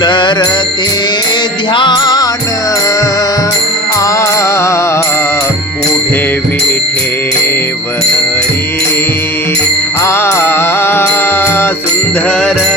धरते ध्यान। आ उभे विठेवरी आ सुंदर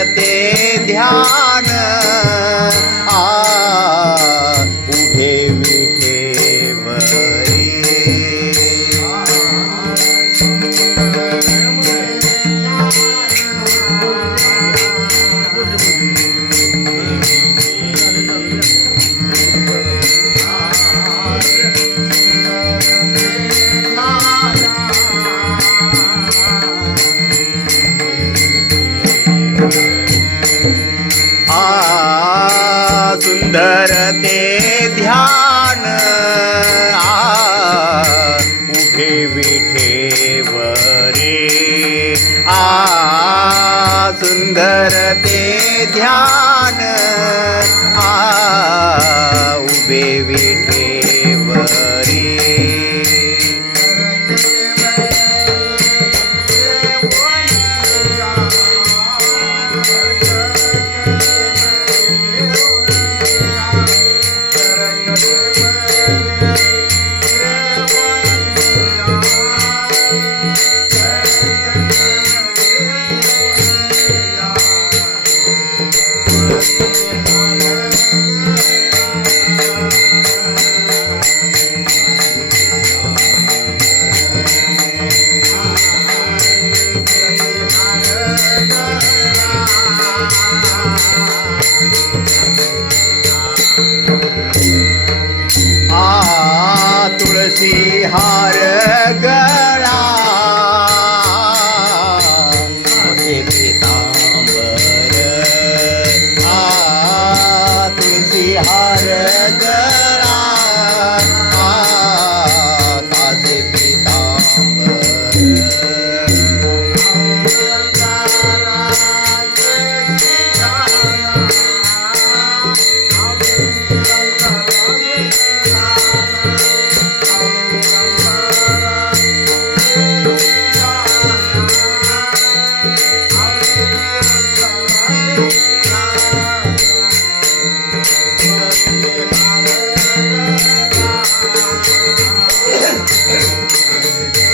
आ